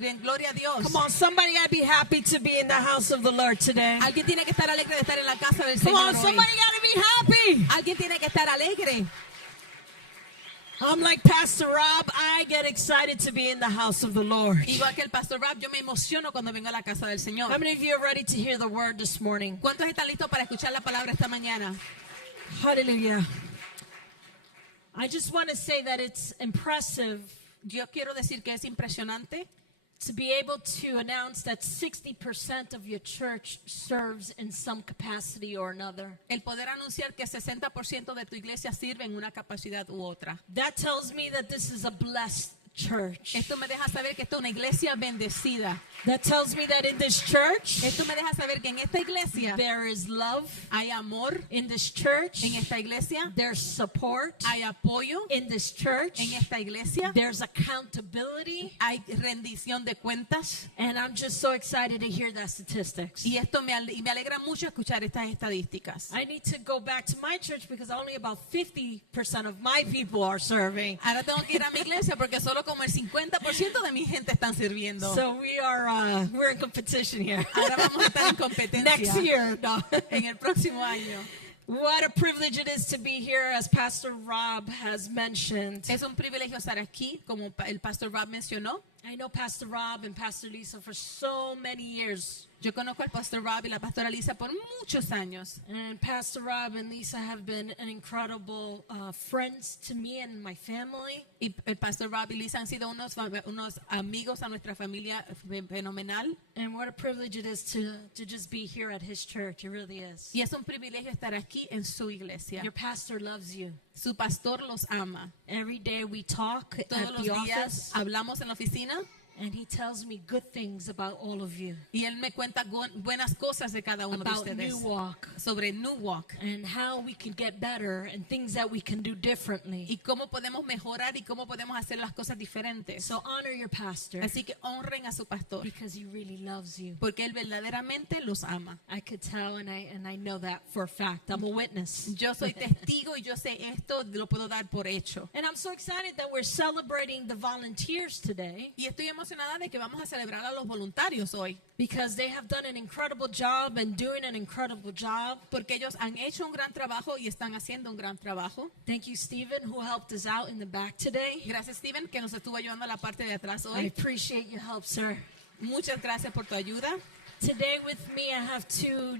Bien, gloria a Dios. Come on, somebody gotta be happy to be in the house of the Lord today. Alguien tiene que estar alegre de estar en la casa del Come Señor on, hoy. somebody gotta be happy. Alguien tiene que estar alegre. I'm like Pastor Rob. I get excited to be in the house of the Lord. Igual que el pastor Rob, yo me emociono cuando vengo a la casa del Señor. How many of you are ready to hear the word this morning? ¿Cuántos están listos para escuchar la palabra esta mañana? Hallelujah. I just want to say that it's impressive Yo quiero decir que es impresionante to be able to announce that 60% of your church serves in some capacity or another. el poder anunciar que 60% de tu iglesia sirve en una capacidad u otra. That tells me that this is a blessed church. Esto me deja saber que esta es una iglesia bendecida. That tells me that in this church Esto me deja saber que en esta iglesia there is love. hay amor. In this church En esta iglesia there's support. hay apoyo. In this church En esta iglesia there's accountability. hay rendición de cuentas. And I'm just so excited to hear that statistics. Y esto me alegra mucho escuchar estas estadísticas. I need to go back to my church because only about 50% of my people are serving. Ahora tengo que ir a mi iglesia porque solo como el 50% de mi gente están sirviendo. So we're in competition here. Ahora vamos a estar en competencia. Next year, no. En el próximo año. What a privilege it is to be here, as Pastor Rob has mentioned. Es un privilegio estar aquí, como el pastor Rob mencionó. I know Pastor Rob and Pastor Lisa for so many years. Yo conozco al pastor Rob y la pastora Lisa por muchos años. And Pastor Rob and Lisa have been an incredible friends to me and my family. Y el pastor Rob y Lisa han sido unos amigos a nuestra familia fenomenal. And what a privilege it is to just be here at his church. It really is. Y es un privilegio estar aquí en su iglesia. Your pastor loves you. Su pastor los ama. Every day we talk Todos at los the días office, hablamos en la oficina and he tells me good things about all of you. y él me cuenta buenas cosas de cada uno de About ustedes. New Walk. Sobre New Walk. And how we can get better and things that we can do differently. Y cómo podemos mejorar y cómo podemos hacer las cosas diferentes. So honor your pastor Así que honren a su pastor. because he really loves you. Porque él verdaderamente los ama. I could tell and I know that for a fact. I'm a witness. Yo soy testigo y yo sé esto, lo puedo dar por hecho. And I'm so excited that we're celebrating the volunteers today Y estoy emocionada de que vamos a celebrar a los voluntarios hoy. because they have done an incredible job and doing an incredible job. Porque ellos han hecho un gran trabajo y están haciendo un gran trabajo. Thank you, Stephen, who helped us out in the back today. Gracias, Steven, que nos estuvo ayudando a la parte de atrás I hoy. appreciate your help, sir. Muchas gracias por tu ayuda. Today with me, I have two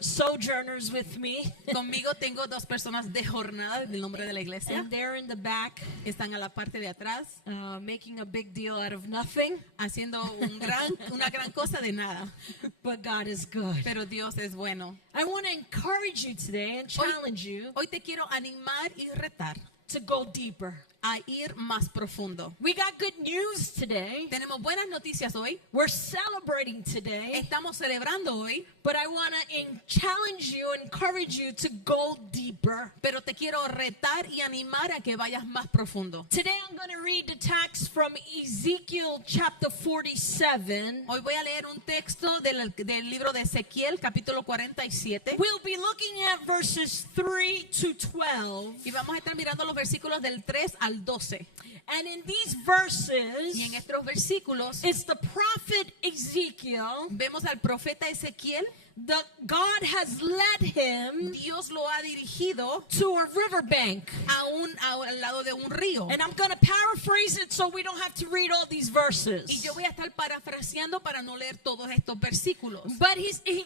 sojourners with me. Conmigo tengo dos personas de jornada del nombre de la iglesia. And they're in the back Están a la parte de atrás making a big deal out of nothing. haciendo una gran cosa de nada. But God is good. Pero Dios es bueno. I want to encourage you today and challenge you Hoy te quiero animar y retar to go deeper. a ir más profundo. We got good news today. Tenemos buenas noticias hoy. We're celebrating today. Estamos celebrando hoy. But I want to challenge you, encourage you to go deeper. Pero te quiero retar y animar a que vayas más profundo. Today I'm going to read the text from Ezekiel chapter 47. Hoy voy a leer un texto del libro de Ezequiel, capítulo 47. We'll be looking at verses 3 to 12. Y vamos a estar mirando los versículos del 3 al 12. And in these verses, Y en estos versículos it's the prophet Ezekiel. vemos al profeta Ezequiel. God has led him Dios lo ha dirigido to a riverbank. al lado de un río. And I'm going to paraphrase it so we don't have to read all these verses. Y yo voy a estar parafraseando para no leer todos estos versículos. But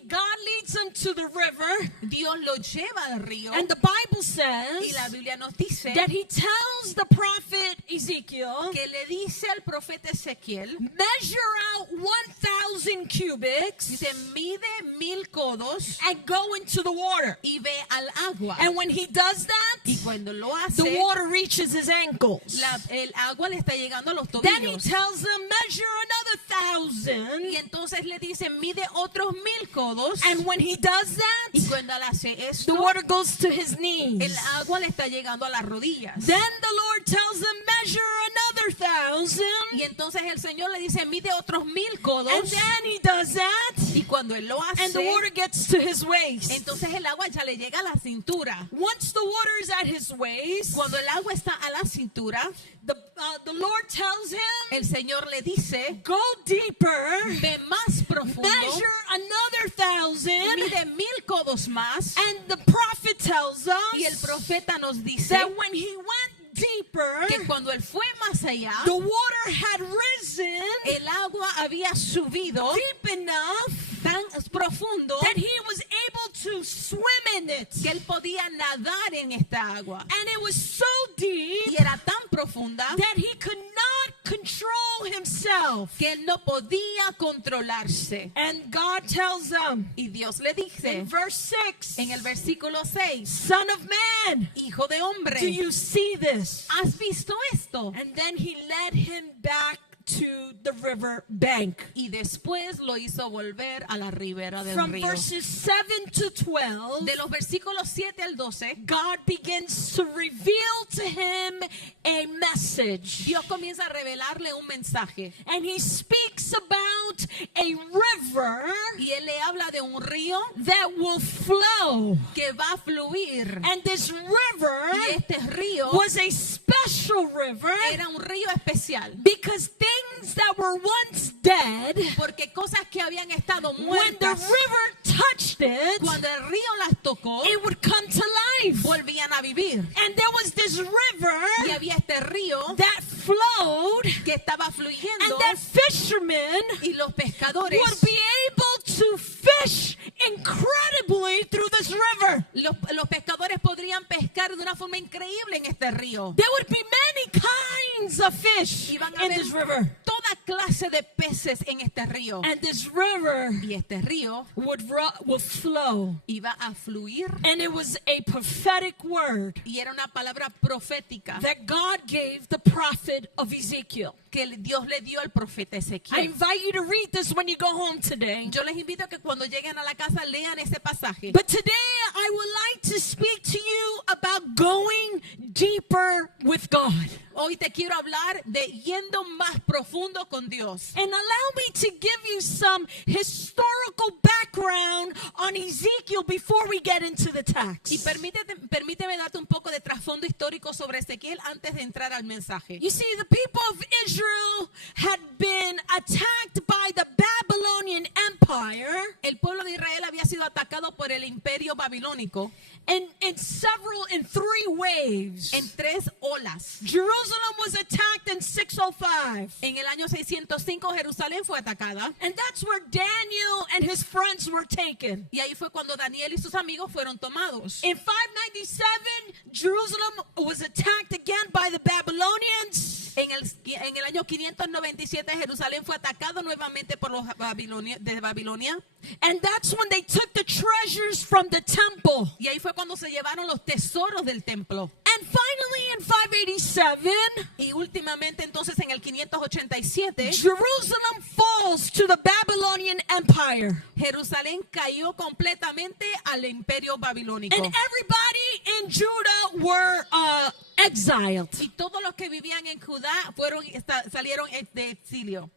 God leads him to the river. Dios lo lleva al río. And the Bible Y la says Biblia nos dice that he tells the prophet Ezekiel, que le dice al profeta Ezequiel, measure out 1,000 cubics dice, mide 1000 codos and go into the water. y ve al agua. And when he does Y that, cuando lo the hace, water reaches his ankles. el agua le está llegando a los Then he tobillos. tells them, measure another 1,000. Y entonces le dice, mide otros 1000 codos. And when he does Y that, cuando él hace the esto, water goes to his el knees. agua le está llegando a las rodillas. Then the Lord tells them, measure another 1,000. Y entonces el Señor le dice, mide otros 1000 codos. And then he does that, Y cuando él lo and the hace, water gets to his waist. entonces el agua ya le llega a la cintura. Once the water is at his waist, Cuando el agua está a la cintura, The Lord tells him, el Señor le dice, go deeper, ve más profundo, measure another 1,000. mide 1000 codos más. And the prophet tells Y el us profeta nos dice that when he went deeper, que cuando él fue más allá, the water had risen el agua había subido deep enough tan profundo that he was able to swim in it. que él podía nadar en esta agua. And it was so deep Y era tan profunda that he could not control himself. que él no podía controlarse. And God tells them Y Dios le dice in verse 6, en el versículo 6, Son of man, hijo de hombre, do you see this? ¿has visto esto? And then he led him back to the river bank. Y después lo hizo volver a la ribera del From río. verses 7 to 12, De los versículos 7 al 12, God begins to reveal to him a message. Dios comienza a revelarle un mensaje. And he speaks about a river Y él le habla de un río that will flow. que va a fluir. And this river Y este río was a special river era un río especial. because things that were once dead, Porque cosas que habían estado when the muertas, river touched it, cuando el río las tocó, it would come to life. volvían a vivir. And there was this river Y había este río that flowed, que estaba and fluyendo that fishermen y los pescadores, would be able to fish incredibly through this river. los pescadores podrían pescar de una forma increíble en este río. There would be many kinds of fish Y van a in haber this river. toda clase de peces en este río. And this river Y este río would flow. iba a fluir. And it was a prophetic word Y era una palabra profética that God gave the prophet of Ezekiel. que Dios le dio al profeta I Ezequiel. invite you to read this when you go home today. Yo les invito a que cuando lleguen a la casa lean ese pasaje. But today I would like to speak to you about going deeper with God. Hoy te quiero hablar de yendo más profundo con Dios. And allow me to give you some historical background on Ezekiel before we get into the Y text. permíteme darte un poco de trasfondo histórico sobre Ezequiel antes de entrar al mensaje. You see, the people of Israel had been attacked by the Babylonian Empire El pueblo de Israel había sido atacado por el imperio babilónico in three waves. en 3 olas. Jerusalem was attacked in 605. En el año 605 Jerusalén fue atacada And that's where Daniel and his friends were taken. y ahí fue cuando Daniel y sus amigos fueron tomados. In 597, Jerusalem was attacked again by the Babylonians. En el año 597 Jerusalén fue atacado nuevamente por los de Babilonia And that's when they took the treasures from the temple. y ahí fue cuando se llevaron los tesoros del templo. And finally in 587, Y últimamente entonces en el 587 Jerusalem falls to the Babylonian Empire. Jerusalén cayó completamente al imperio babilónico. And everybody in Judah were exiled. Y todos los que vivían en Judá salieron de exilio.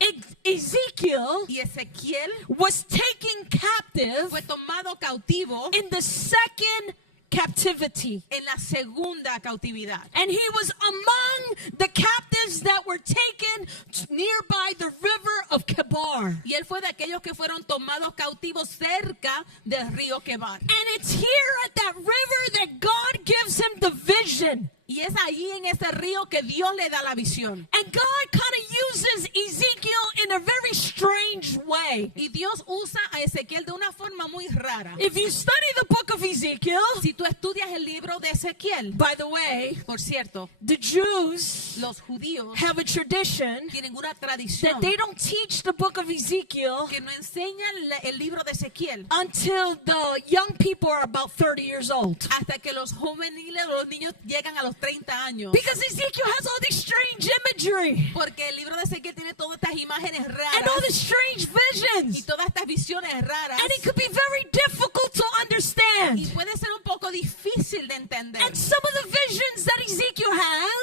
Ezekiel Y Ezequiel was taken captive fue tomado cautivo in the second captivity. en la segunda cautividad. And he was among the captives that were taken nearby the river of Kebar. Y él fue de aquellos que fueron tomados cautivos cerca del río Quebar. And it's here at that river that God gives him the vision. Y es allí en ese río que Dios le da la visión. And God kind of uses Ezekiel in a very strange way. Y Dios usa a Ezequiel de una forma muy rara. If you study the book of Ezekiel, Si tú estudias el libro de Ezequiel, by the way, por cierto, the Jews los judíos have a tradition tienen una tradición that they don't teach the book of Ezekiel que no enseñan el libro de Ezequiel until the young people are about 30 years old. hasta que los juveniles, los niños llegan a los 30 años. Because Ezekiel has all these strange imagery Porque el libro de Ezequiel tiene todas estas imágenes and all raras these strange y visions. todas estas visiones raras. And it could be very difficult to Y understand. puede ser un poco difícil de entender. And some of the visions that Ezekiel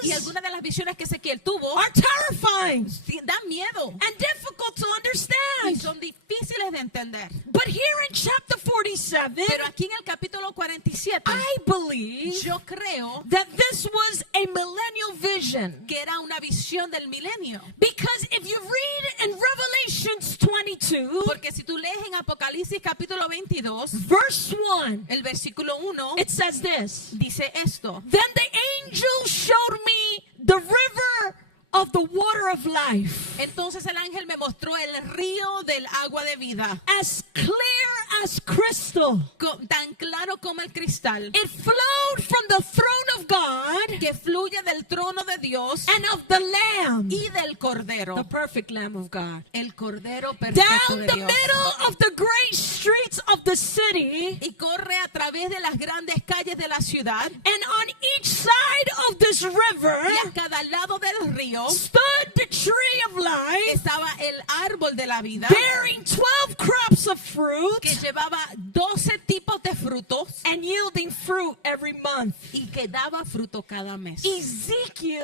Y has algunas de las visiones que Ezequiel tuvo are terrifying dan miedo and difficult to y understand. son difíciles de entender. But here in chapter 47, Pero aquí en el capítulo 47. I believe Yo creo that this was a millennial vision. que era una visión del milenio. Because if you read in Revelations 22, Porque si tú lees en Apocalipsis capítulo 22, verse 1, el versículo 1 it says this. dice esto. Then the angel showed me the river of the water of life, Entonces el ángel me mostró el río del agua de vida, as clear as crystal. tan claro como el cristal, It flowed from the throne of God que fluye del trono de Dios and of the Lamb, y del Cordero, the perfect Lamb of God. el Cordero perfecto Down de the Dios. middle of the great streets of the city, Y corre a través de las grandes calles de la ciudad, and on each side of this river y a cada lado del río stood the tree of life, estaba el árbol de la vida, bearing 12 crops of fruit que llevaba 12 tipos de frutos and yielding fruit every month. y que daba fruto cada mes. Ezekiel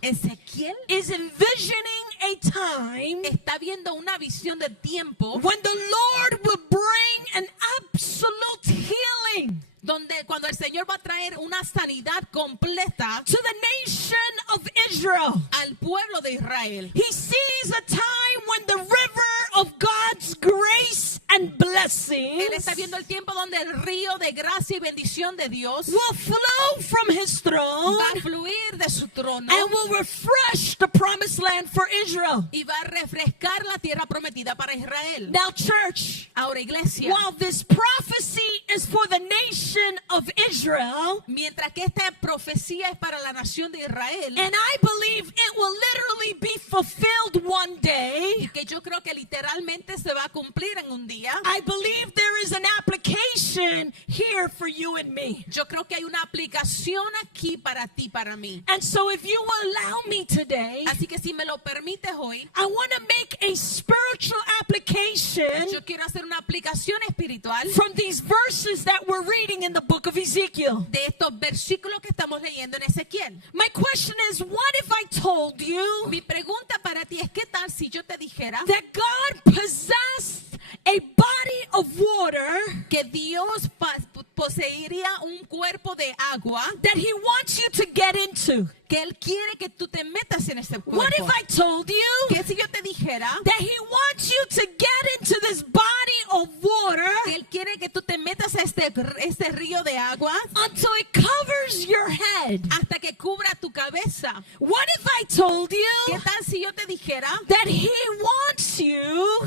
Ezequiel is envisioning a time está viendo una visión de tiempo when the Lord will bring an absolute healing donde cuando el Señor va a traer una sanidad completa to the nation of Israel. al pueblo de Israel. He sees a time when the river of God's grace and blessings Él está viendo el tiempo donde el río de gracia y bendición de Dios will flow from his throne va a fluir de su trono and will refresh the promised land for Israel. y va a refrescar la tierra prometida para Israel. Now, church, Ahora, iglesia, while this prophecy is for the nation of Israel, mientras que esta profecía es para la nación de Israel, and I believe it will literally be fulfilled one y day, que yo creo que literalmente se va a cumplir en un día, I believe there is an application here for you and me. yo creo que hay una aplicación aquí para ti, para mí. And so if you will allow me today, Así que si me lo permites hoy, I want to make a spiritual application yo quiero hacer una aplicación espiritual from these verses that we're reading in the book of Ezekiel. de estos versículos que estamos leyendo en Ezequiel. My question is, what if I told you Mi pregunta para ti es, ¿qué tal si yo te dijera that God possessed a body of water que Dios poseería un cuerpo de agua that He wants you to get into? que Él quiere que tú te metas en ese What if cuerpo? I told you Que si yo te dijera that He wants you to get into this body of water que Él quiere que tú te metas a este río de agua until it covers your head? hasta que cubra tu cabeza? What if I told you ¿Qué tal si yo te dijera that He wants you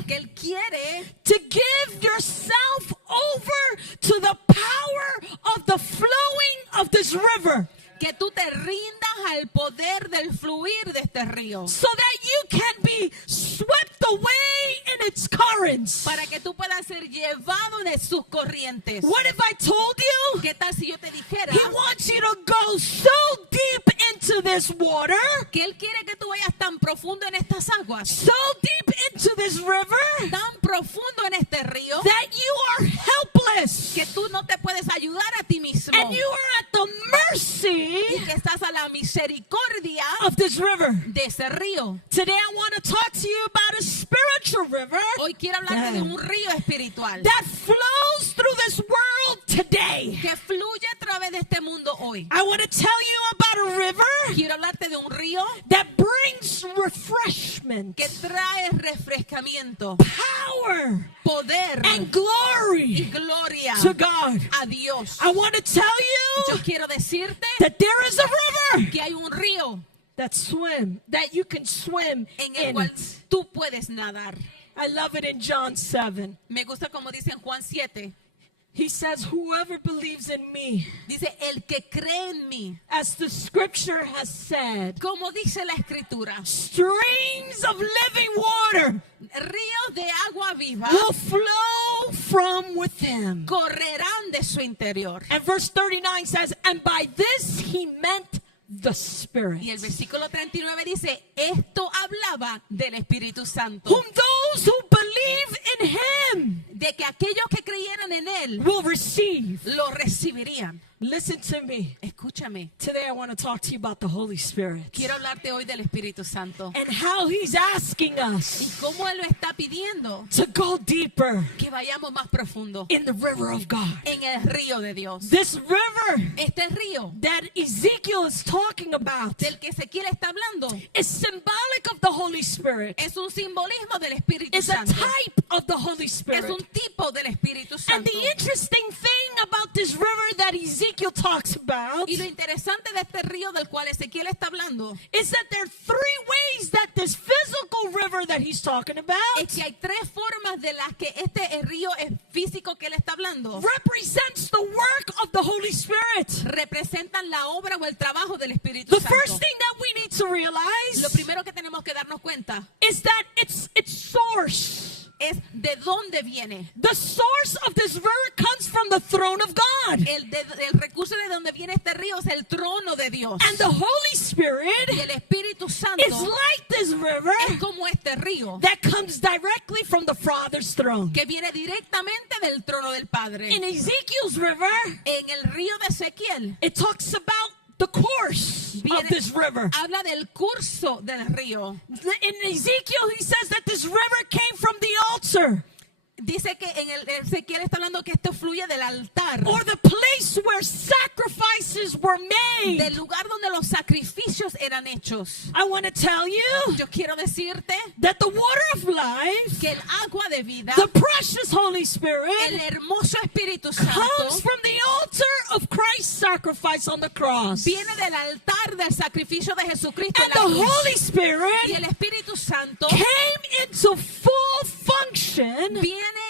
que Él quiere to give yourself over to the power of the flowing of this river que tú te rindas al poder del fluir de este río? so that you can be swept away in its currents? Para que tú puedas ser llevado de sus corrientes. What if I told you ¿Qué tal si yo te dijera He wants you to go so deep into this water, que Él quiere que tú vayas tan profundo en estas aguas, so deep into this river, tan profundo en este río, that you are helpless que tú no te puedes ayudar a ti mismo and you are at the mercy y que estás a la misericordia of this river? de ese río? Today I want to talk to you about a spiritual river Hoy quiero hablarte de un río espiritual that flows through this world today. que fluye a través de este mundo hoy. I want to tell you about a river Quiero hablarte de un río that brings refreshment, que trae refrescamiento, power, poder and y glory gloria to God. a Dios. I want to tell Yo you quiero decirte that there is a river que hay un río that you can swim en el in cual it. tú puedes nadar. I love it in John 7. Me gusta como dice en Juan 7. He says, whoever believes in me, Dice, el que cree en mí, as the scripture has said, como dice la escritura, streams of living water ríos de agua viva will flow from within. correrán de su interior. And verse 39 says, and by this he meant the Spirit, Y el versículo 39 dice, esto hablaba del Espíritu Santo, whom those who believe in him de que aquellos que creyeran en Él will receive. lo recibirían. Listen to me. Escúchame. Today I want to talk to you about the Holy Spirit Quiero hablarte hoy del Espíritu Santo and how He's asking y us cómo Él lo está pidiendo to go deeper que vayamos más profundo in the river of God. en el río de Dios. This river Este río that Ezekiel is talking about del que Ezequiel está hablando is symbolic of the Holy Spirit. es un simbolismo del Espíritu It's a Santo. type of the Holy Es Spirit. un tipo del Espíritu And Santo. the interesting thing about this river that Ezekiel talks about Y lo interesante de este río del cual Ezequiel está hablando is that there are three ways that this physical river that he's talking about es que hay tres formas de las que este río es físico que él está hablando. represents the work of the Holy Spirit. Representan la obra o el trabajo del Espíritu The Santo. first thing that we need to Lo realize primero que tenemos que darnos cuenta is that its source. es de dónde viene. The source of this river comes from the throne of God. El recurso de donde viene este río es el trono de Dios. And the Holy Spirit Y el Espíritu Santo is like this river es como este río that comes directly from the Father's throne. que viene directamente del trono del Padre. In Ezekiel's river, En el río de Ezequiel it talks about the course of viene- this river. habla del curso del río. In Ezekiel, he says that this river came from the altar, Dice que en el Ezequiel está hablando que esto fluye del altar, or the place where sacrifices were made. del lugar donde los sacrificios eran hechos. I want to tell you Yo quiero decirte that the water of life, que el agua de vida, the precious Holy el Spirit, hermoso Espíritu Santo, comes from the altar of Christ's sacrifice on the cross. viene del altar del sacrificio de Jesucristo en And la the cruz. Holy Y Spirit el Espíritu Santo came into full function.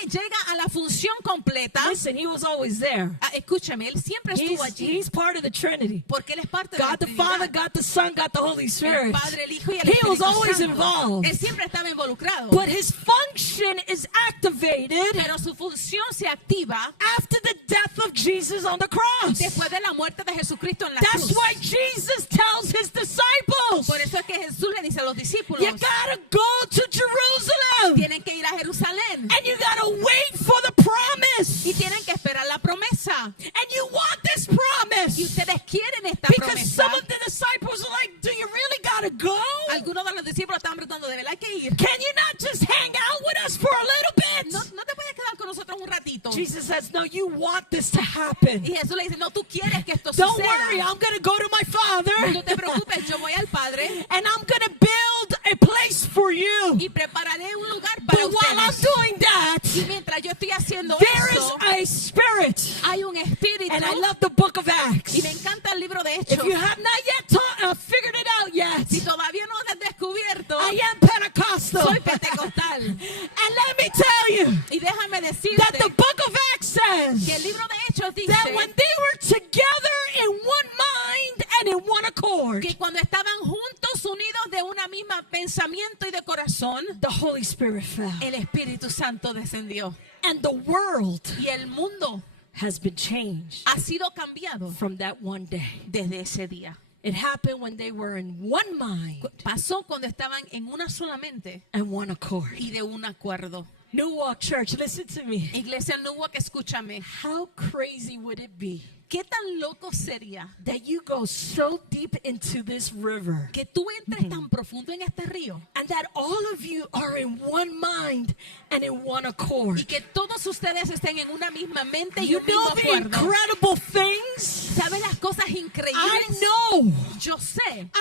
llega a la función completa. Listen, he was always there. Escúchame, él siempre estuvo allí. He's part of the Trinity. Porque él es parte de la God the Father, Trinidad. God the Son, God the Holy El Spirit. Padre, el Hijo y el He was Espíritu always Santo. involved. Él siempre estaba involucrado. But his function is activated Pero su función se activa after the death of Jesus on the cross. después de la muerte de Jesucristo en la That's cruz. why Jesus tells his disciples, Por eso es que Jesús le dice a los discípulos, you gotta go to Jerusalem tienen que ir a Jerusalén and you gotta wait for the promise. y tienen que esperar la promesa. And you want this Y promise ustedes quieren esta because promesa. some of the disciples are like, do you really gotta go? Algunos de los discípulos estaban preguntando, ¿de verdad hay que ir? Can you not just hang out with us for a little bit? No te puedes quedar con nosotros un ratito. Jesus says, no, you want this to happen. Y Jesús le dice, no, tú quieres que esto Don't suceda. worry, I'm going to go to my Father No te preocupes, yo voy al Padre and I'm going to build a place for you. y prepararé un lugar para But while I'm ustedes. doing that, Y mientras yo estoy haciendo there is eso, a spirit. hay un espíritu. And I love the book of Acts. Y me encanta el libro de If Hechos. you have not yet figured it out yet, Si todavía no lo has descubierto, I am Pentecostal. soy pentecostal. And let me tell you Y déjame that decirte the book of Acts que el says libro de Hechos dice that when they were together in one mind and in one accord, que cuando estaban juntos, unidos de una misma pensamiento y de corazón, the Holy Spirit fell. el Espíritu Santo descendió. And the world Y el mundo has been changed ha sido cambiado from that one day. desde ese día. It happened when they were in one mind Pasó cuando estaban en una sola mente and one accord. y de un acuerdo. New Walk Church, listen to me. Iglesia Newark, escúchame. How crazy would it be ¿Qué tan loco sería that you go so deep into this river que tú entres tan profundo en este río and that all of you are in one mind and in one accord? y que todos ustedes estén en una misma mente y You un mismo know the acuerdo? incredible things? ¿Sabes las cosas I increíbles? know, Yo sé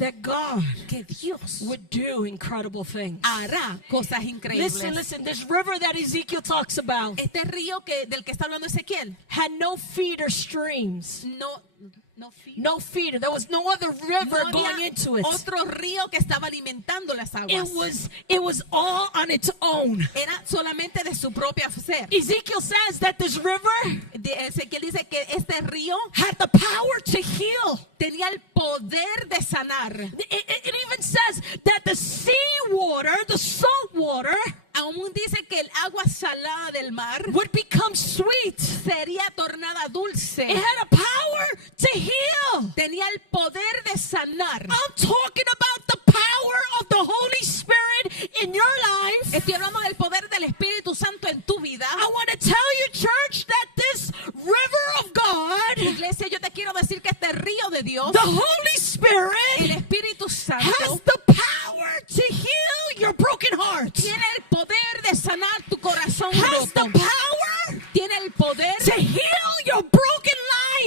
that God que Dios would do incredible things. hará cosas increíbles. Listen, this river that Ezekiel talks about Este río del que está hablando Ezequiel, had no feeder streams. no No feeder. There was no other river going había into it. otro río que estaba alimentando las aguas. It was all on its own. Era solamente de su propia ser. Ezekiel says that this river Ezequiel dice que este río had the power to heal. tenía el poder de sanar. It even says that the seawater, the salt water, Aún dice que el agua salada del mar would become sweet. sería tornada dulce. It had a power to heal. Tenía el poder de sanar. I'm talking about the power of the Holy Spirit in your life Estoy hablando del poder del Espíritu Santo en tu vida verdad. I want to tell you, church, that this river of God, Iglesia, yo te quiero decir que este río de Dios, the Holy el Spirit, Espíritu has Santo, the power to heal your broken heart. tiene el poder de sanar tu corazón Has the roto. power Tiene el poder to heal your broken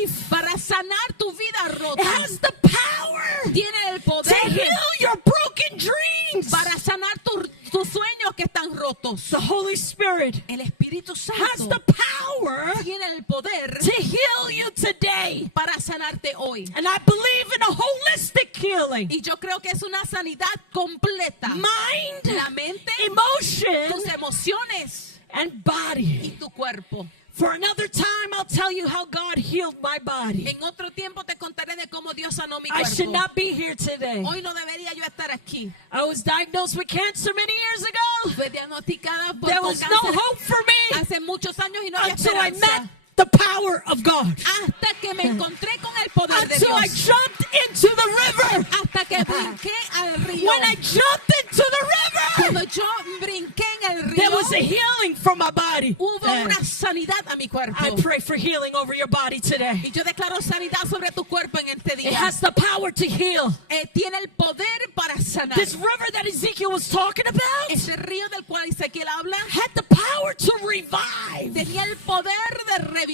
life. para sanar tu vida It rota. has the power Tiene el to poder heal your broken dreams. para sanar tus sueños que están rotos. The Holy Spirit El Espíritu has Santo the power tiene el poder to heal you today. para sanarte hoy. And I believe in a holistic healing. Y yo creo que es una sanidad completa. Mind, La mente, emotion, tus emociones and y body. tu cuerpo. For another time, I'll tell you how God healed my body. En otro tiempo te contaré de cómo Dios sanó mi I should cuerpo. not be here today. Hoy no debería yo estar aquí. I was diagnosed with cancer many years ago. Fue diagnosticada There con was no cáncer hope for me hace muchos años y no había until I esperanza. met the power of God. Hasta que me encontré con el poder de Until I Dios. jumped into the river. Hasta que brinqué al río. When I jumped into the river, Cuando yo brinqué en el there río, was a healing for my body. hubo una sanidad a mi cuerpo. I pray for healing over your body today. Y yo declaro sanidad sobre tu cuerpo en este It día. has the power to heal. Tiene el poder para sanar. This river that Ezekiel was talking about Ese río del cual Ezequiel habla had the power to revive. tenía el poder de revivir.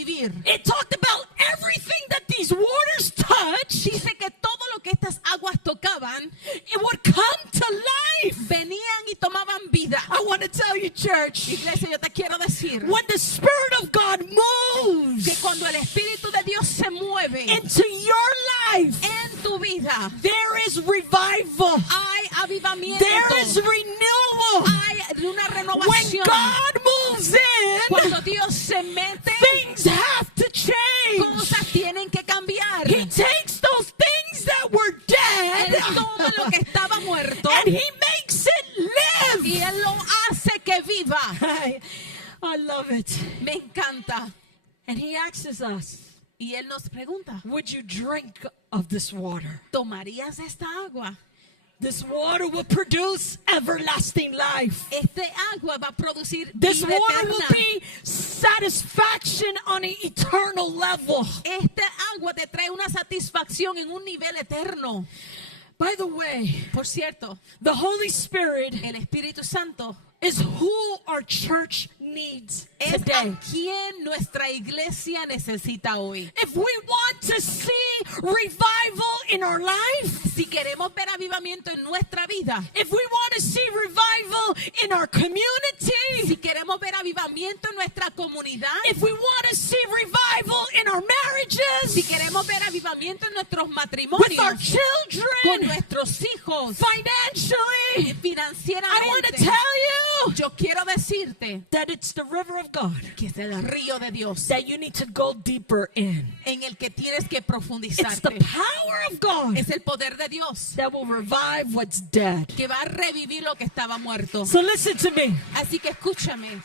It talked about everything that these waters touch, Dice que todo lo que estas aguas tocaban it would come to life. venían y tomaban vida. I want to tell you, church, Iglesia, yo te quiero decir when the Spirit of God que moves cuando el Espíritu de Dios se mueve into your life, en tu vida, there is revival. hay avivamiento, There is renewal. hay una When renovación. God moves in, Cuando Dios se mete, things have to change. cosas tienen que cambiar. He takes those things that were Él dead toma lo que estaba muerto and He makes it live. y Él lo hace que viva. I love it. Me encanta. And He asks us, Y Él nos pregunta, would you drink of this water? ¿tomarías esta agua? This water will produce everlasting life. Este agua va a producir This vida water will eterna. be satisfaction on an eternal level. Esta agua te trae una satisfacción en un nivel eterno. By the way, Por cierto, the Holy Spirit el Espíritu Santo is who our church needs es today. a quien nuestra iglesia necesita hoy. If we want to see revival in our life, Si queremos ver avivamiento en nuestra vida, if we want to see revival in our community, si queremos ver avivamiento en nuestra comunidad, if we want to see revival in our marriages, si queremos ver avivamiento en nuestros with our matrimonios, con children, nuestros hijos, financially, I want to financieramente, tell you yo quiero decirte that it's the river of God que es el río de Dios that you need to go deeper in. en el que tienes que It's the profundizarte. power of God Es el poder de Dios that will revive what's dead. que va a revivir lo que estaba muerto. So listen to me. Así que escúchame,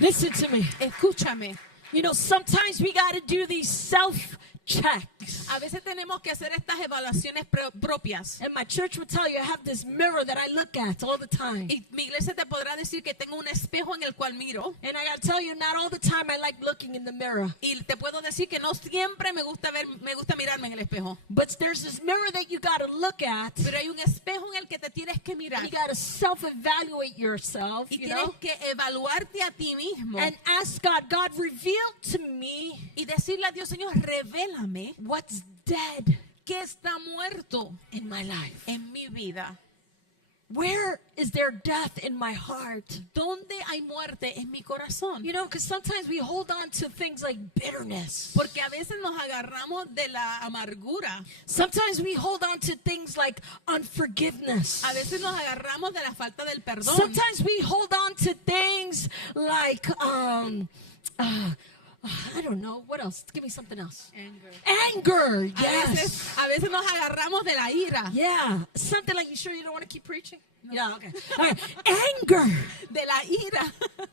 Listen to me. escúchame. You know, sometimes we got to do these self-checks. A veces tenemos que hacer estas evaluaciones propias. And my church will tell you I have this mirror that I look at all the time. Y mi iglesia te podrá decir que tengo un espejo en el cual miro. And I got to tell you, not all the time I like looking in the mirror. Y te puedo decir que no siempre me gusta mirarme en el espejo. But there's this mirror that you got to look at. Pero hay un espejo en el que te tienes que mirar. You got to self-evaluate yourself, Y you tienes know, que evaluarte a ti mismo. and ask God, God, reveal to me Y decirle a Dios, Señor, revélame what's dead qué está muerto in my life. en mi vida. Where is there death in my heart? ¿Dónde hay muerte en mi corazón? You know, because sometimes we hold on to things like bitterness. Porque a veces nos agarramos de la amargura. Sometimes we hold on to things like unforgiveness. A veces nos agarramos de la falta del perdón. Sometimes we hold on to things like, I don't know, what else? Give me something else. Anger, yes. A veces nos agarramos de la ira, Yeah, something like, you sure you don't want to keep preaching? Yeah, okay. All right. Anger. de la ira.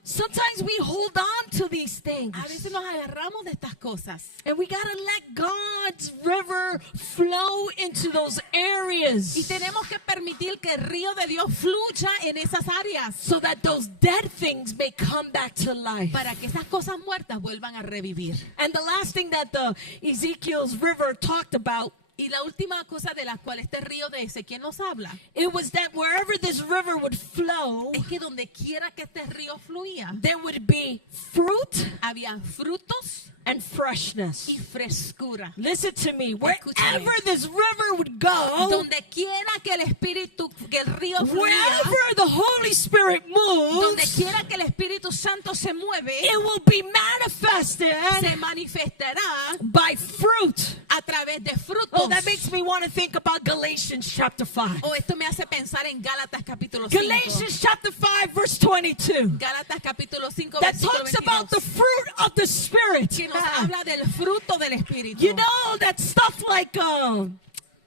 Sometimes we hold on to these things. A veces nos agarramos de estas cosas. And we got to let God's river flow into those areas. Y tenemos que permitir que el río de Dios fluya en esas áreas. So that those dead things may come back to life. Para que esas cosas muertas vuelvan a revivir. And the last thing that the Ezekiel's river talked about, Y la última cosa de la cual este río de Ezequiel nos habla, it was that wherever this river would flow, es que donde quiera que este río fluía, there would be fruit había frutos and freshness. y frescura. Listen to me. Escúchame. Wherever this river would go, Donde quiera que el Espíritu, que el río fluya, wherever the Holy Spirit donde moves, quiera que el Espíritu Santo se mueve, it will be manifested se manifestará by fruit. a través de frutos. Oh, that makes me want to think about Galatians chapter 5. Oh, esto me hace pensar en Gálatas capítulo 5. Galatians chapter 5 verse 22. Gálatas capítulo 5 That versículo talks about the 22. fruit of the Spirit. Que nos habla del fruto del Espíritu. You know, that stuff like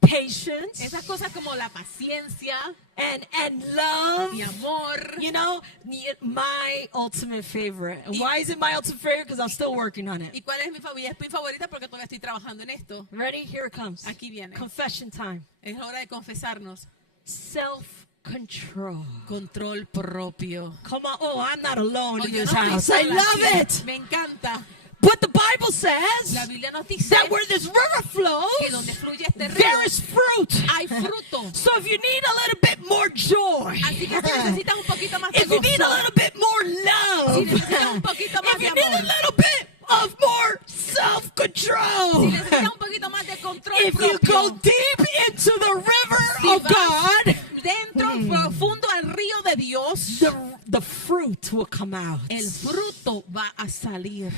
patience Esas cosas como la paciencia and love. y amor. You know, my ultimate favorite. And why is it my ultimate favorite? Because I'm still working on it. ¿Y cuál es mi favorita? Es mi favorita porque todavía estoy trabajando en esto. Ready? Here it comes. Aquí viene. Confession time. Es hora de confesarnos. Self-control. Control propio. Come on. Oh, I'm not alone Oh, in yo this no estoy house. I sola love aquí. it. Me encanta. But the Bible says La Biblia nos dice that where this river flows, que donde fluye este río there is fruit. hay fruto. So if you need a little bit more joy, Así que si necesitas un poquito más de if you need a gozo, little bit more si love, necesitas un poquito más if de you need a amor, little bit of more si self-control, necesitas un poquito más de control if you go propio, deep into the river si of vas God, dentro profundo al río de Dios, the fruit will come out. el fruto va a salir.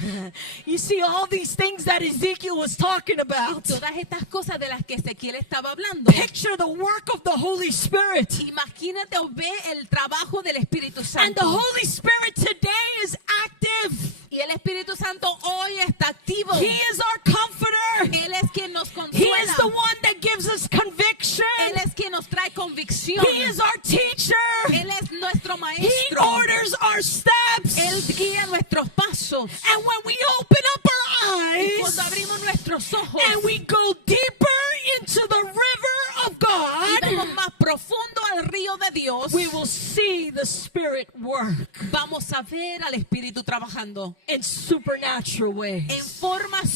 You see all these things that Ezekiel was talking about. Todas estas cosas de las que Ezequiel estaba hablando. Picture the work of the Holy Spirit. Imagínate o ve el trabajo del Espíritu And the Santo. Holy Spirit today is active. Y el Espíritu Santo hoy está activo. He is our comforter. Él es quien nos He is the consuela. one that gives us conviction. Él es quien nos trae convicción. He is our teacher. Él es nuestro He maestro. orders our steps. Él guía nuestros pasos. And when we open up our Y cuando eyes abrimos nuestros ojos and we go deeper into the river of y God, vamos más profundo al río de Dios, we will see the Spirit work vamos a ver al Espíritu trabajando in supernatural en ways. formas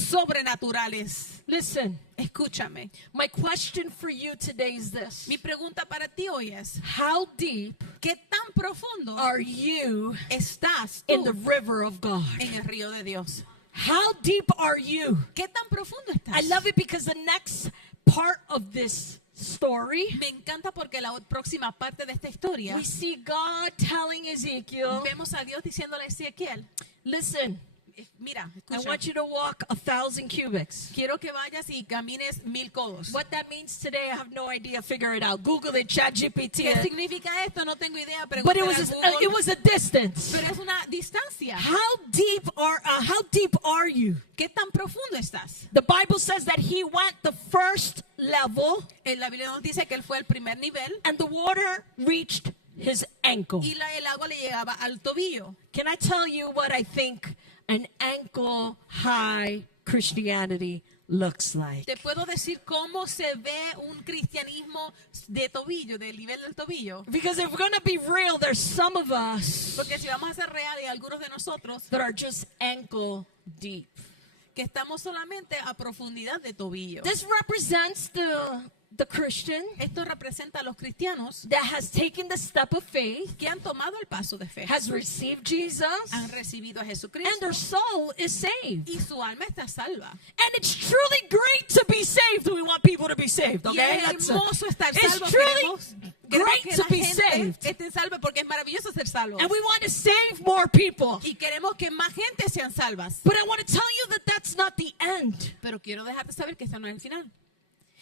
sobrenaturales. Listen, Escúchame. my question for you today is this. Mi pregunta para ti hoy es, How deep ¿qué tan profundo are you estás in the tú river of God? en el río de Dios? How deep are you? ¿Qué tan profundo estás? I love it because the next part of this story, Me encanta porque la próxima parte de esta historia we see God telling Ezekiel, vemos a Dios diciéndole a Ezequiel, listen, mira, I escucha, want you to walk 1,000 cubits. quiero que vayas y camines 1000 codos. What that means today, I have no idea. Figure it out. Google it, ChatGPT ¿Qué it. significa esto? No tengo idea. But Pregúntale it a Google. was a distance. Pero es una distancia. How deep are you? ¿Qué tan profundo estás? The Bible says that he went the first level En la Biblia nos dice que él fue al primer nivel and the water reached his ankle. y el agua le llegaba al tobillo. Can I tell you what I think an ankle high Christianity looks like? Te puedo decir cómo se ve un cristianismo de tobillo, del nivel del tobillo. Because if we're going to be real, there's some of us Porque si vamos a ser reales, algunos de nosotros that are just ankle deep. que estamos solamente a profundidad de tobillo. This represents the Christian Esto representa a los cristianos that has taken the step of faith, que han tomado el paso de fe, has received Jesus, han recibido a and Jesucristo their soul is saved. y su alma está salva. And it's truly great to be saved. We want people to be saved, Y okay? es That's hermoso estar it's salvo. truly Queremos great que to la be gente saved. esté salva porque es maravilloso ser salvo. And we want to save more people. Y queremos que más gente sean salvas. But I want to tell you that that's not the end. Pero quiero dejarte saber que este no es el final.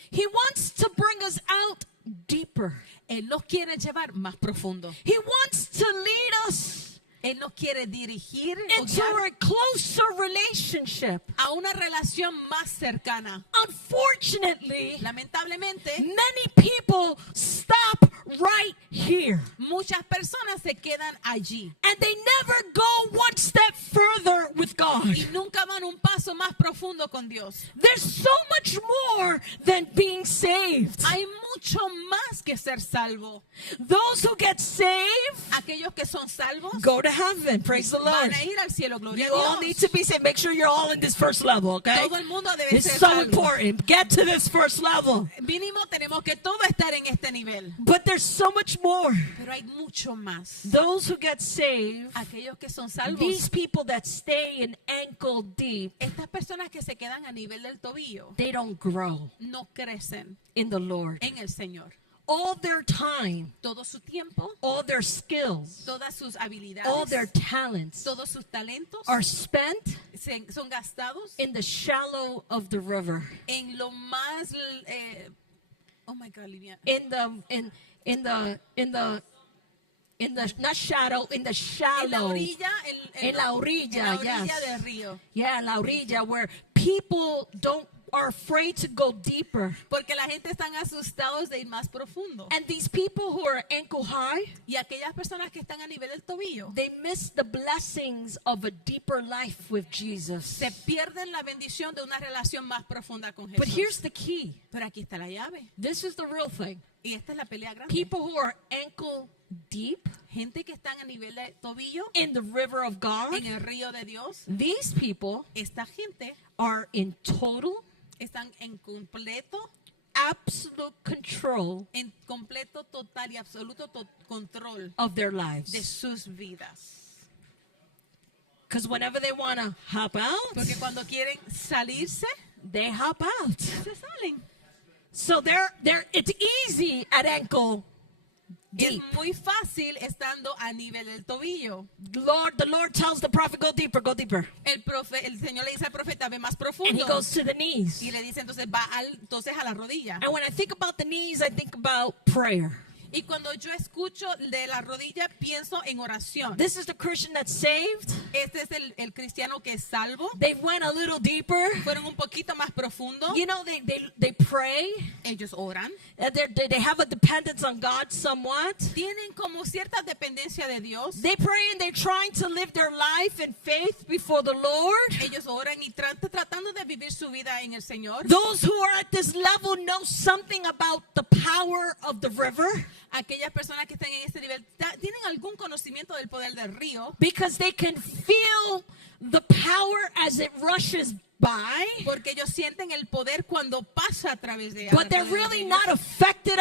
He wants to bring us out deeper. Él nos quiere llevar más profundo. He wants to lead us Él nos quiere dirigir o into guiar a closer relationship. a una relación más cercana. Unfortunately, Lamentablemente, many people stop right here. Muchas personas se quedan allí And they never go one step further with God. y nunca van un paso más profundo con Dios. There's so much more than being saved. Hay mucho más que ser salvo. Those who get saved Aquellos que son salvos go to heaven. Praise the Lord. van a ir al cielo, gloria You a all need Dios. to be saved. Make sure you're all in this first level, okay? Todo el mundo debe It's ser so salvo. important. Get to this first level. Mínimo tenemos que todo estar en este nivel. But there's so much more. Pero hay mucho más. Those who get saved, Aquellos que son salvos. these people that stay in ankle deep, Estas personas que se quedan a nivel del tobillo they don't grow no crecen in the Lord. en el Señor. All their time, Todo su tiempo, all their skills, todas sus habilidades, all their talents todos sus talentos are spent son gastados in the shallow of the river. en lo más oh my God, Livia. In the not shadow, in the En la shallow. orilla, En la orilla, en la orilla yes. del río. Yeah, la orilla, where people are afraid to go deeper. Porque la gente están asustados de ir más profundo. And these people who are ankle high, Y aquellas personas que están a nivel del tobillo they miss the blessings of a deeper life with Jesus. se pierden la bendición de una relación más profunda con But Jesús. here's the key. Pero aquí está la llave. This is the real thing. Y esta es la pelea grande. People who are ankle deep Gente que están a nivel de tobillo in the river of God, en el río de Dios. these people Esta gente are in total, están en completo, absolute control total y absoluto control of their de lives. sus vidas. Because whenever they want to hop out, Porque cuando quieren salirse, they hop out. se salen. So it's easy at ankle deep. Es muy fácil estando a nivel del tobillo. The Lord tells the prophet, go deeper, go deeper. El Señor le dice al profeta, ve más And he profundo. goes to the knees. Y le dice, entonces va entonces a la rodilla. And when I think about the knees, I think about prayer. Y cuando yo escucho de la rodilla, pienso en oración. This is the Christian that's saved. Este es el cristiano que es salvo. They went a little deeper. Fueron un poquito más profundo. You know, they pray. Ellos oran. They have a dependence on God somewhat. Tienen como cierta dependencia de Dios. They pray and they're trying to live their life in faith before the Lord. Ellos oran y tratando de vivir su vida en el Señor. Those who are at this level know something about the power of the river Aquellas personas que están en este nivel tienen algún conocimiento del poder del río. because they can feel the power as it rushes by, Porque ellos sienten el poder cuando pasa a través de but they're alrededor de really ellos. not affected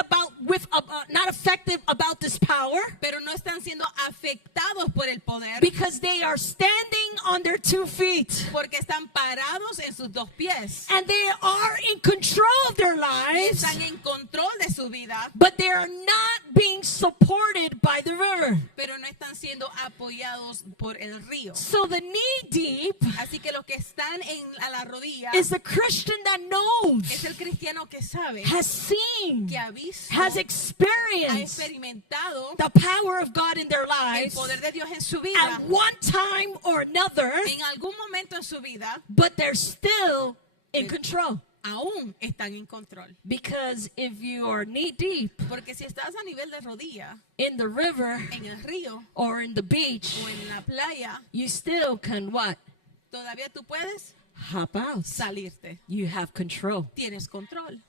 about this power Pero no están siendo afectados por el poder because they are standing on their 2 feet porque están parados en sus dos pies. and they are in control of their Y lives, están en control de su vida, but they are not being supported by the river. pero no están siendo apoyados por el río. So the knee deep Así que los que están a la rodilla is the Christian that knows, es el cristiano que sabe, has seen, que ha visto, has ha experienced experimentado the power of God in their el lives poder de Dios en su vida at one time or another, en algún momento en su vida, but they're still in control. aún están en control. Because if you are knee deep Porque si estás a nivel de rodilla in the river en el río or in the beach, o en la playa, you still can what? todavía tú puedes Hop out. salirte. You have control. Tienes control.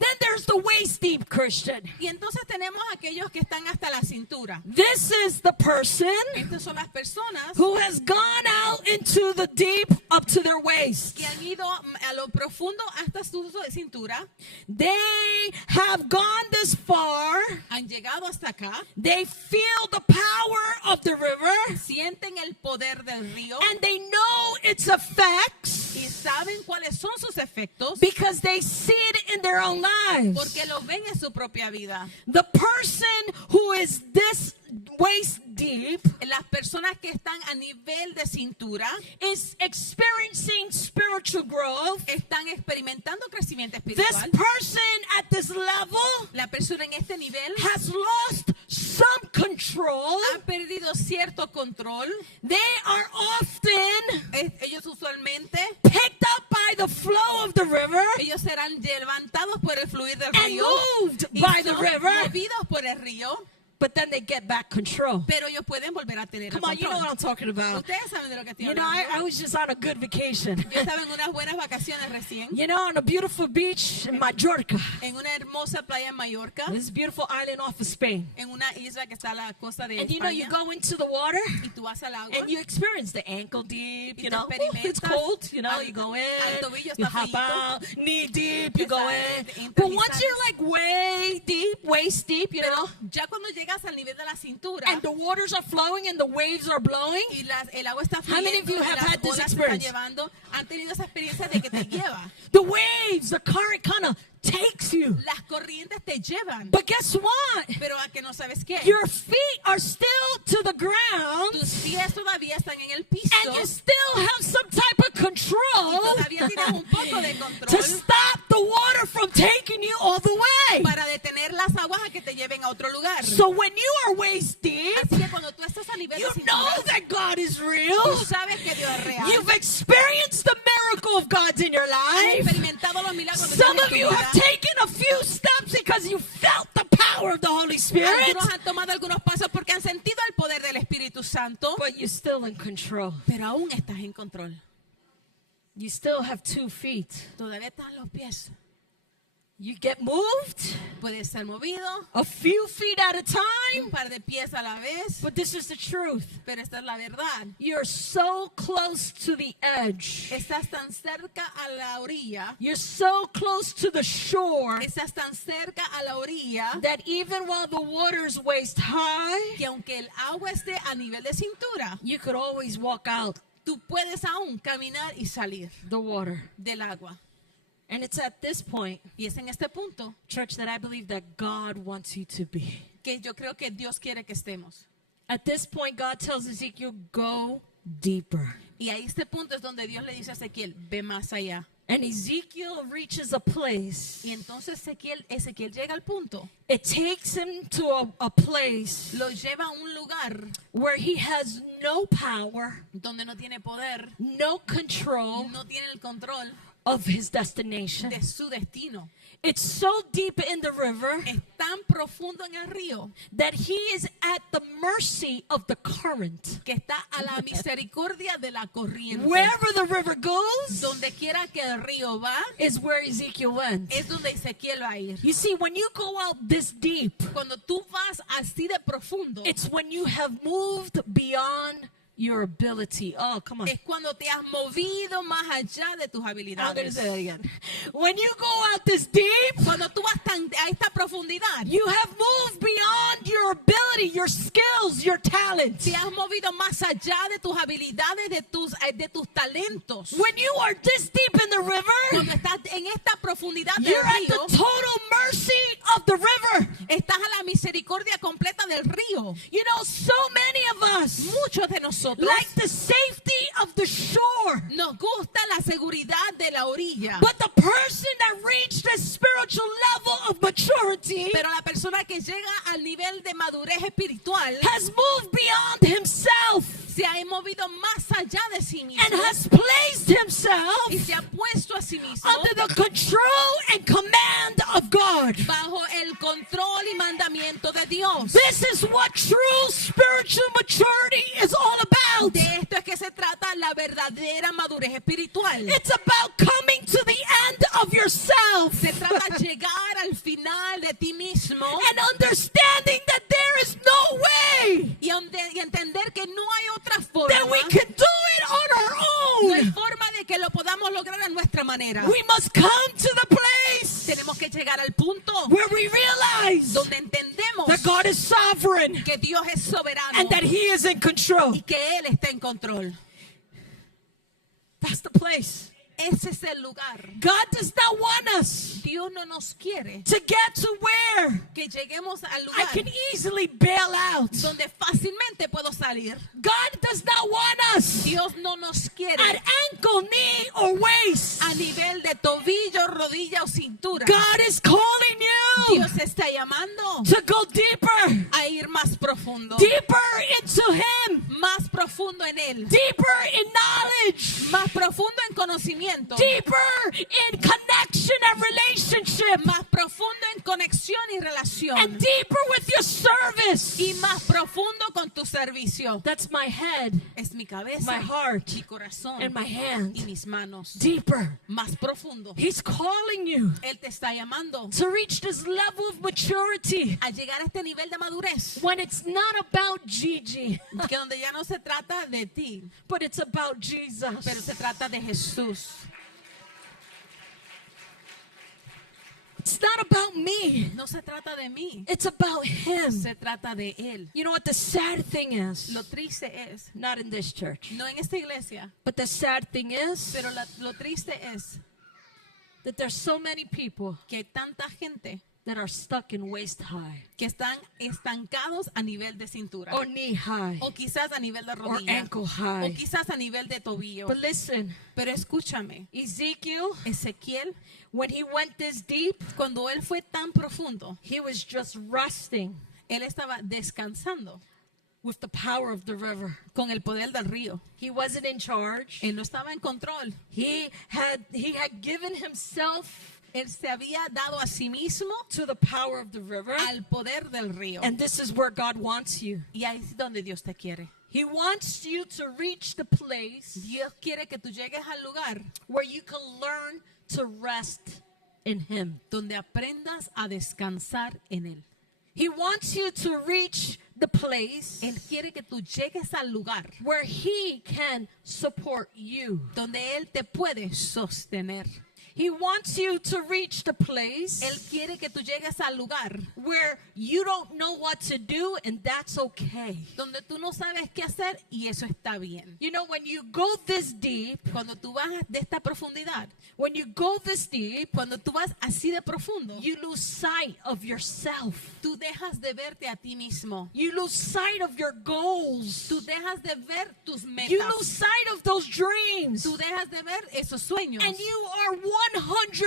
Then there's the waist deep Christian. Y entonces tenemos aquellos que están hasta la cintura. This is the person Estas son las personas who has gone out into the deep up to their waist. que han ido a lo profundo hasta su cintura, They have gone this far. han llegado hasta acá, They feel the power of the river sienten el poder del río and they know its effects y saben cuáles son sus efectos because they see it in their own lives. porque lo ven en su propia vida. The person who is this waist deep Las personas que están a nivel de cintura is experiencing spiritual growth. están experimentando crecimiento This espiritual. person at this level La persona en este nivel has lost some control. ha perdido cierto control. They are often Ellos usualmente, picked up by the flow of the river ellos serán levantados por el fluir del and río moved y by the son river, movidos por el río, but then they get back control. pero ellos pueden volver a tener el Come on, you know what control. I'm talking about. Ustedes saben de lo que estoy You know, hablando. I was just on a good vacation. Yo estaba en unas buenas vacaciones recién, You know, on a beautiful beach in Mallorca. en una hermosa playa en Mallorca, This beautiful island off of Spain. en una isla que está a la costa de And you know, you España, go into the water y tú vas al agua, and you experience the ankle deep, Y you tú know. Ooh, it's experimentas cold, you know, al- you go in, al tobillo you está hop frío. out, knee deep, you Te go sales, in. entras But y once sales. you're like way deep, waist deep, you know, pero ya cuando llegas al nivel de la cintura and the waters are flowing and the waves are blowing, y el agua está How many of fluyendo you y have las had this olas se están experience? llevando, han tenido esa experiencia de que te lleva. the waves, the current kind of takes you. Las corrientes te llevan, But guess what? pero a que no sabes qué. Your feet are still to the ground, Tus pies todavía están en el piso and you still have some type of y control todavía tienes un poco de to control stop the water from taking you all the way. para detener las aguas a que te lleven a otro lugar. So when you are waist deep, Así que cuando tú estás a nivel you de know cintura, that God is tú real. sabes que Dios es real. You've experienced the miracle of God's in your Has life. experimentado los milagros de Some Dios en of tu you have vida. taken a few steps because you felt the power of the Holy Spirit, Algunos han tomado algunos pasos porque han sentido el poder del Espíritu Santo, but you're still in control. pero aún estás en control. You still have 2 feet. Todavía están los pies. You get moved Puedes ser movido a few feet at a un time, par de pies a la vez, but this is the truth. pero esta es la verdad. You're so close to the edge. Estás tan cerca a la orilla, You're so close to the shore estás tan cerca a la orilla that even while the water's waist high, que aunque el agua esté a nivel de cintura, you could always walk out tú puedes aún caminar y salir the water. del agua. And it's at this point, Y es en este punto church, that I believe that God wants you to be. que yo creo que Dios quiere que estemos. At this point, God tells Ezekiel, go deeper. Y a este punto es donde Dios le dice a Ezequiel, ve más allá. And Ezekiel reaches a place. Y entonces Ezequiel llega al punto, It takes him to a place lo lleva a un lugar where he has no power, donde no tiene poder, no control no tiene el control of his destination. de su destino. It's so deep in the river Es tan profundo en el río that he is at the mercy of the current. que está a la misericordia de la corriente. Wherever the river goes Donde quiera que el río va, is where Ezekiel went. es donde Ezequiel va a ir. You see, when you go out this deep, Cuando tú vas así de profundo, it's when you have moved beyond your ability. Oh, come on. es cuando te has movido más allá de tus I'm going to habilidades. say that again. When you go out this deep, Cuando tú vas a esta profundidad, you have moved beyond your ability, your skills, your talents. te has movido más allá de tus habilidades, de tus talentos. When you are this deep in the river, Cuando estás en esta profundidad del you're at río, the total mercy of the river. estás a la misericordia completa del río. You know, so many of us Muchos de nosotros like the safety of the shore. nos gusta la seguridad de la orilla. But the person that reached a spiritual level of maturity Pero la persona que llega al nivel de madurez espiritual has moved beyond himself se ha movido más allá de sí mismo and has placed himself y se ha puesto a sí mismo under the control and command of God. bajo el control y mandamiento de Dios. This is what true spiritual maturity is all about. De esto es que se trata la verdadera madurez espiritual. It's about coming to the end of yourself Se trata de llegar al final de ti mismo and understanding that there is no way y entender que no hay otra that we forma, can do it on our no hay own. forma de que lo podamos lograr a nuestra manera. We must come to the place Tenemos que llegar al punto where we realize donde entendemos that God is sovereign que Dios es soberano and that He is in control. y que Él está en control. That's the place. Ese es el lugar. God does not want us Dios no nos quiere to get to where que lleguemos al I lugar can easily bail out. donde fácilmente puedo salir. God does not want us Dios no nos quiere at ankle, knee, or waist. a nivel de tobillo, rodilla o cintura. God is calling you Dios está llamando to go deeper, a ir más profundo, deeper into Him, más profundo en Él, deeper in knowledge, más profundo en conocimiento, deeper in connection and relationship, más profundo en conexión y relación, and deeper with your service. y más profundo con tu servicio. That's my head, Es mi cabeza, my heart, mi corazón and my y hand. mis manos. Deeper. Más profundo. He's calling you Él te está llamando to reach this level of maturity a llegar a este nivel de madurez, when it's not about Gigi, que donde ya no se trata de ti, but it's about pero Jesus. se trata de Jesús. It's not about me. No se trata de mí, It's about Him. se trata de Él. You know what the sad thing is? Lo triste es, Not in this church. no en esta iglesia, But the sad thing is pero lo triste es that there's so many people que hay tanta gente that are stuck in waist high que están estancados a nivel de cintura, or knee high o quizás a nivel de or rodilla, ankle o high. quizás a nivel de tobillo. But listen, Pero escúchame, Ezekiel, Ezequiel, when he went this deep, cuando él fue tan profundo, he was just resting él estaba descansando with the power of the river. con el poder del río. He wasn't in charge. Él no estaba en control. He had given himself Él se había dado a sí mismo to the power of the river. al poder del río. And this is where God wants you. Y ahí es donde Dios te quiere. He wants you to reach the place Dios quiere que tú llegues al lugar where you can learn to rest in Him. donde aprendas a descansar en Él. He wants you to reach the place Él quiere que tú llegues al lugar where He can support you. donde Él te puede sostener. He wants you to reach the place Él quiere que tú llegues al lugar where you don't know what to do, and that's okay. donde tú no sabes qué hacer y eso está bien. You know, when you go this deep, Cuando tú vas de esta profundidad, when you go this deep, cuando tú vas así de profundo, you lose sight of yourself. tú dejas de verte a ti mismo. You lose sight of your goals. Tú dejas de ver tus metas. You lose sight of those dreams. Tú dejas de ver esos sueños. And you are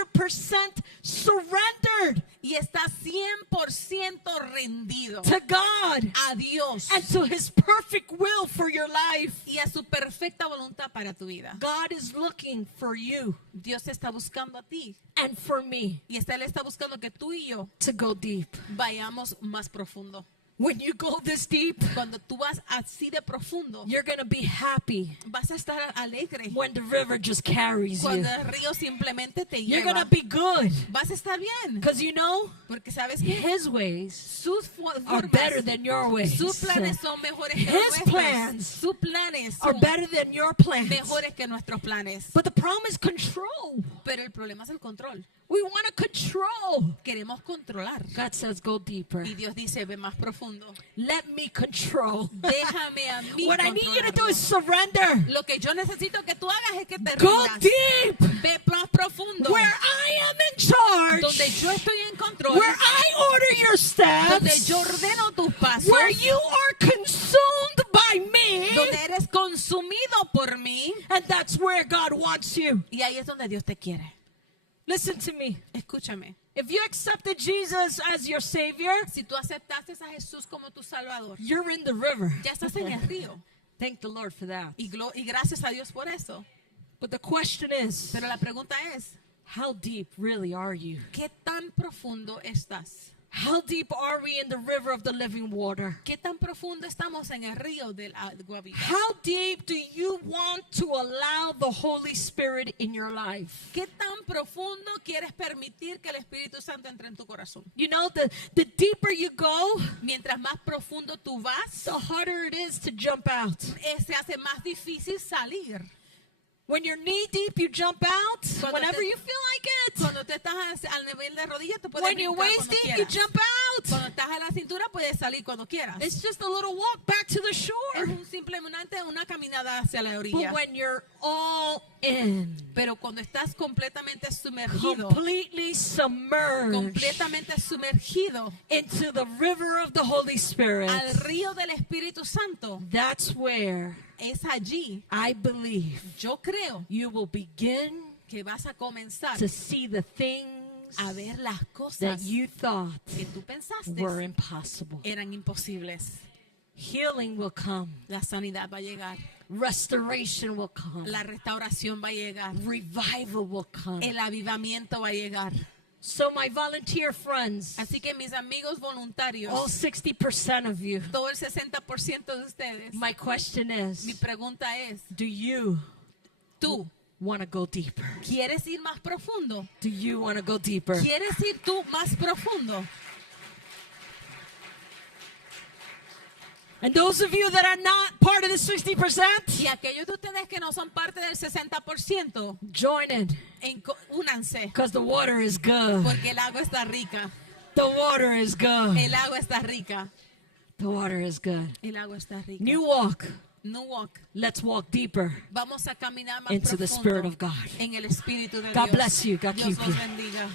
100% surrendered Y estás 100% rendido to God a Dios and to His perfect will for your life. y a su perfecta voluntad para tu vida. God is looking for you Dios está buscando a ti and for me y Él está buscando que tú y yo to go deep. vayamos más profundo. When you go this deep, Cuando tú vas así de profundo, you're going to be happy vas a estar alegre. when the river just carries you. Cuando el río simplemente te You're going lleva, to be good vas a estar bien. because you know Porque sabes que His ways sus are formas, better than your ways. sus planes son mejores que His los nuestros. plans Sus planes are son better than your plans. mejores que nuestros planes. But the problem is control. Pero el problema es el control. We want to control. Queremos controlar. God says, go deeper. Y Dios dice, ve más profundo. Let me control. Déjame a mí What I need you to do controlarlo. is surrender. Lo que yo necesito que tú hagas es que te Go rindas. deep. Ve más profundo. Where I am in charge. Donde yo estoy en control. Where I order your Donde steps. yo ordeno tus pasos. Where you are consumed by me. Donde eres consumido por mí. And that's where God wants you. Y ahí es donde Dios te quiere. Listen to me. Escúchame. If you accepted Jesus as your Savior, Si tú aceptaste a Jesús como tu Salvador, you're in the river. ya estás en el río. Thank the Lord for that. Y gracias a Dios por eso. But the question is, Pero la pregunta es, how deep really are you? ¿qué tan profundo estás? How deep are we in the river of the living water? ¿Qué tan profundo estamos en el río del agua viva? How deep do you want to allow the Holy Spirit in your life? ¿Qué tan profundo quieres permitir que el Espíritu Santo entre en tu corazón? You know, the deeper you go, Mientras más profundo tú vas, the harder it is to jump out. se hace más difícil salir. When you're knee deep, you jump out Cuando whenever te- you feel like it. Cuando tú estás al nivel de rodilla, tú puedes When you're brincar waist cuando deep, you quieras. jump out. Cuando estás a la cintura, puedes salir cuando quieras. It's just a little walk back to the Es shore. simplemente una caminada hacia la But orilla. when you're all in, Pero cuando estás completamente sumergido, completely submerged completamente sumergido into the river of the Holy Spirit, al río del Espíritu Santo, that's where es allí, I believe yo creo, you will begin que vas a comenzar to see the things a ver las that cosas you thought que tú pensaste were impossible. eran imposibles. Healing will come. La sanidad va a llegar. Restoration will come. La restauración va a llegar. Revival will come. El avivamiento va a llegar. So my volunteer friends, Así que mis amigos voluntarios, all 60% of you, todo el 60% de ustedes, my question mi is, pregunta es, do you ¿tú want to go deeper? quieres ir más profundo? Do you want to go deeper? ¿Quieres ir tú más profundo? And those of you that are not part of the 60%, Y aquellos de ustedes que no son parte del 60%, join in, únanse, because the water is good. porque el agua está rica. The water is good. El agua está rica. The water is good. El agua está rica. New walk. New walk. Let's walk deeper Vamos a caminar más into the profundo Spirit of God. en el Espíritu de God Dios. bless you. God Dios keep los you. bendiga.